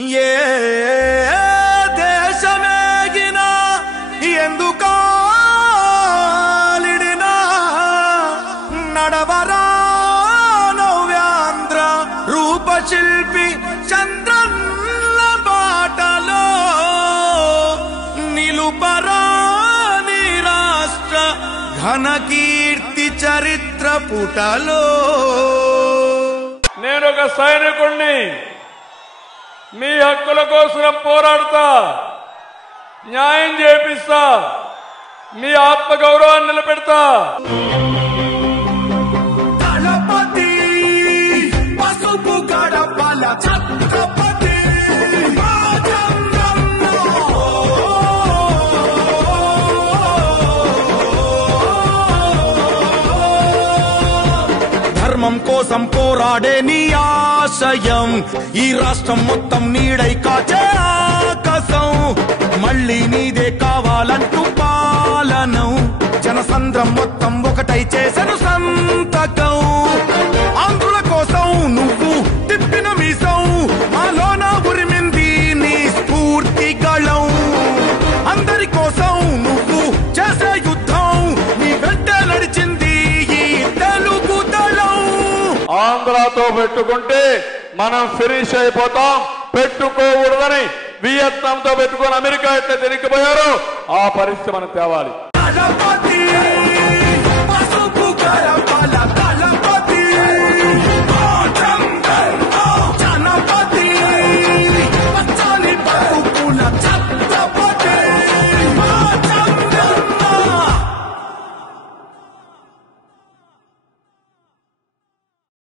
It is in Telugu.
ఏ దేశమేగినా ఎందుకాలిడినా నడవరా నవ్యాంధ్ర రూపశిల్పి చంద్రన్న బాటలో నిలుపరా నీ రాష్ట్ర ఘన కీర్తి చరిత్ర పుటలో. నేను ఒక సైనికుణ్ణి, మీ హక్కుల కోసం పోరాడుతా, న్యాయం చేపిస్తా, మీ ఆత్మగౌరవాన్ని నిలబెడతా. దళపతి పసుపు గడపల ఛత్రపతి ధర్మం కోసం పోరాడే నీ ఆశయం ఈ రాష్ట్రం మొత్తం నీడై కాచే ఆకాశం. మళ్ళీ నీదే కావాలంటూ పాలనం జనసంద్రం మొత్తం ఒకటై చేసెను సంతకం. ఆంధ్రుల కోసం నువ్వు తిప్పిన మీసం మాలోన ఉరిమింది నీ స్ఫూర్తి గళం. అందరి కోసం నువ్వు చేసే యుద్ధం నీ వెంటే నడిచింది ఈ తెలుగు దళం. ఆంధ్రతో పెట్టుకుంటే మనం ఫినిష్ అయిపోతాం, పెట్టుకోకూడదని వియత్నాంతో పెట్టుకొని అమెరికా ఎట్లా తిరిగిపోయారో ఆ పరిస్థితి మనం తేవాలి.